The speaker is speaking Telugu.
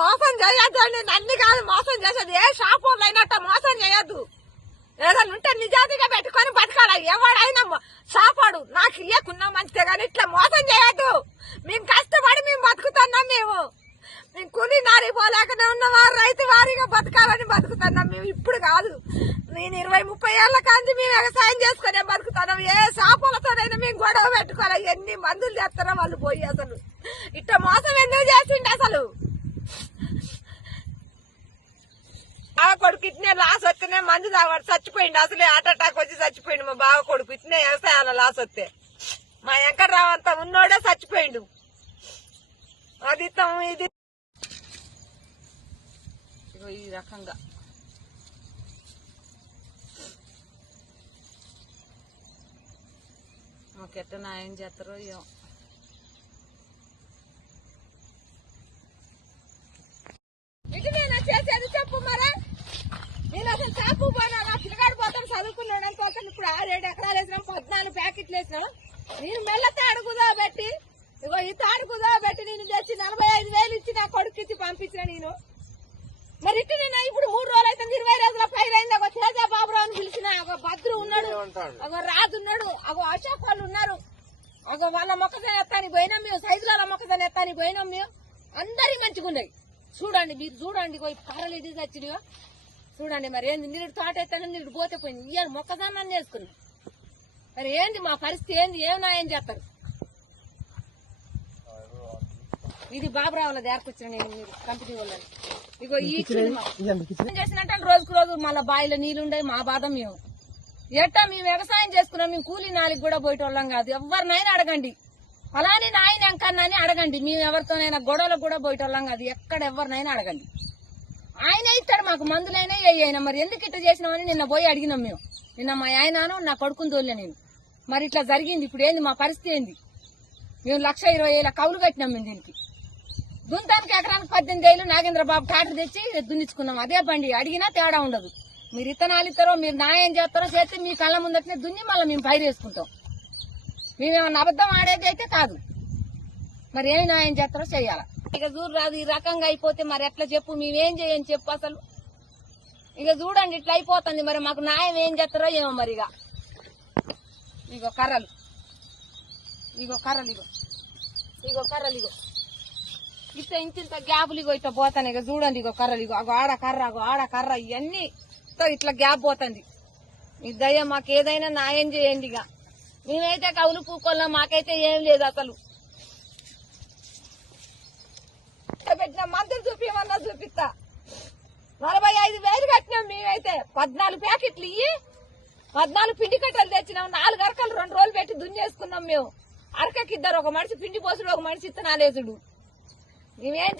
మోసం చేయొద్దండి నన్ను కాదు మోసం చేసేది. ఏ షాప్ అయినట్టు అయినట్ట మోసం చేయొద్దు. ఏదైనా ఉంటే నిజాతిగా పెట్టుకొని బతకాలి. ఎవడైనా షాపాడు. నాకు ఇయ్యకున్నా మంచిదే కానీ ఇట్లా మోసం చేయొద్దు. మేము కష్టపడి మేము బతుకుతున్నాం మేము. మేము కూలి నారిపోలేకనే ఉన్నవారు రైతు వారిగా బతకాలని బతుకుతున్నాం మేము. ఇప్పుడు కాదు. నేను ఇరవై ముప్పై ఏళ్ళ కాంచి మేము వ్యవసాయం చేసుకునే బతుకుతున్నాం. ఏ చేపలతోనైనా మేము గొడవ పెట్టుకోవాలి. ఎన్ని మందులు చేస్తారో వాళ్ళు పోయి అసలు. ఇట్లా మోసం ఎందుకు కొడుకు ఇట్నే లాస్ వస్తేనే మందు తాగబడి చచ్చిపోయిండు. అసలే హార్ట్ అటాక్ వచ్చి చచ్చిపోయిండు మా బావ కొడుకు. ఇట్నే వ్యవసాయాల లాస్ వస్తే. మా వెంకట్రావు అంతా ఉన్నోడే చచ్చిపోయిండు. అది ఇది ఈ రకంగా. మాకు ఎట్ట న్యాయం చేస్తారో ఏమో ఇది నేను చేసేది చెప్పు మరా నేను అసలు చేపు పోనా నా పిల్లగాడు పోతాను చదువుకున్నాడు అని పోతాను ఇప్పుడు ఆరేడు ఎకరాలు వేసినాం పద్నాలుగు ప్యాకెట్లు వేసినాం నేను మెల్ల తాడుకుదా పెట్టి ఇగో ఈ తాడుకుదా పెట్టి నేను తెచ్చి నలభై ఐదు వేలు ఇచ్చి నా కొడుకు ఇచ్చి పంపించిన నేను. మరి ఇట్టు నేను ఇప్పుడు మూడు రోజులు అయితే ఇరవై రోజుల పైన అయింది. ఒక తేజ బాబురావు అని పిలిచిన ఒక భద్రు ఉన్నాడు ఒక రాజు ఉన్నాడు ఒక అశోక్ వాళ్ళు ఉన్నారు. ఒక వాళ్ళ మొక్కజొన్న ఎత్తానికి పోయినాం మేము సైజుల మొక్కజొన్న ఎత్తానికి పోయినాం మేము. అందరి మంచిగా ఉన్నాయి. చూడండి మీరు చూడండి పోయి కర్రలు ఇది తెచ్చినాయో. చూడండి మరి ఏంది మీరు తోట ఎత్తాను నీరు పోతే పోయింది. ఇయ్యాలి మొక్కజొన్న చేసుకున్నాం. మరి ఏంది మా పరిస్థితి ఏంది? ఏం న్యాయం చేస్తారు? ఇది బాబురావుల దేరకొచ్చిన నేను మీరు కంపెనీ వాళ్ళని ఇగో ఈ చేసినట్టు రోజుకు రోజు మళ్ళీ బావిలో నీళ్ళు ఉండే మా బాధ మేము. ఎట్టా మేము వ్యవసాయం చేసుకున్నాం మేము కూలీ నాలుగు కూడా పోయేటోళ్ళం కాదు. ఎవరినైనా అడగండి. అలానే నాయన అంకన్నాని అడగండి. మేము ఎవరితోనైనా గొడవలకు కూడా పోయేటోళ్ళం కాదు. ఎక్కడ ఎవరినైనా అడగండి. ఆయన ఇస్తాడు మాకు మందులైనా ఏ అయినా. మరి ఎందుకు ఇట్లా చేసినామని నిన్న పోయి అడిగినాం మేము. నిన్న మా ఆయనను నా కొడుకుని తోలే నేను. మరి ఇట్లా జరిగింది. ఇప్పుడు ఏంది? మా పరిస్థితి ఏంది? మేము లక్ష ఇరవై వేల కౌలు కట్టినాం మేము దీనికి. దుంతానికి ఎకరానికి పద్దెనిమిది వేలు నాగేంద్ర బాబు ట్రాక్టర్ తెచ్చి దున్నిచ్చుకున్నాం. అదే బండి. అడిగినా తేడా ఉండదు. మీరు ఇత్తనాలు ఇస్తారో మీరు న్యాయం చేస్తారో చేస్తే మీ కళ్ళ ముందట్నే దున్ని మళ్ళీ మేము పైరు వేసుకుంటాం. మేమేమన్నా అబద్ధం ఆడేది అయితే కాదు. మరి ఏమి న్యాయం చేస్తారో చెయ్యాల ఇక చూడు రాదు ఈ రకంగా అయిపోతే మరి ఎట్లా చెప్పు? మేమేం చేయని చెప్పు అసలు. ఇక చూడండి ఇట్లా అయిపోతుంది మరి. మాకు న్యాయం ఏం చేస్తారో ఏమో మరి ఇక. ఇగో కర్రలు. ఇగో కర్రలు ఇగో. ఇగో కర్రలు ఇగో. ఇట్లా ఇంత ఇంత గ్యాపులు ఇగో ఇట్లా పోతాను ఇక చూడండి ఇగో కర్రలు ఇగో అగో ఆడ కర్ర అగో ఆడ కర్ర ఇవన్నీ ఇట్లా గ్యాప్ పోతుంది. మీ దయ మాకు ఏదైనా న్యాయం చేయండి ఇక మేమైతే కవులు పూకోళ్ళం మాకైతే ఏం లేదు అసలు. పెట్టిన మందులు చూపించమన్నా చూపిస్తా. నలభై ఐదు వేలు కట్టినాం మేమైతే. పద్నాలుగు ప్యాకెట్లు ఇయ్యి పద్నాలుగు పిండి కట్టలు తెచ్చినాం. నాలుగు అరకలు రెండు రోజులు పెట్టి దున్నేసుకున్నాం మేము. అరకకి ఇద్దరు ఒక మనిషి పిండి పోసుడు ఒక మనిషి ఇత్తనాలేసుడు. మేమేం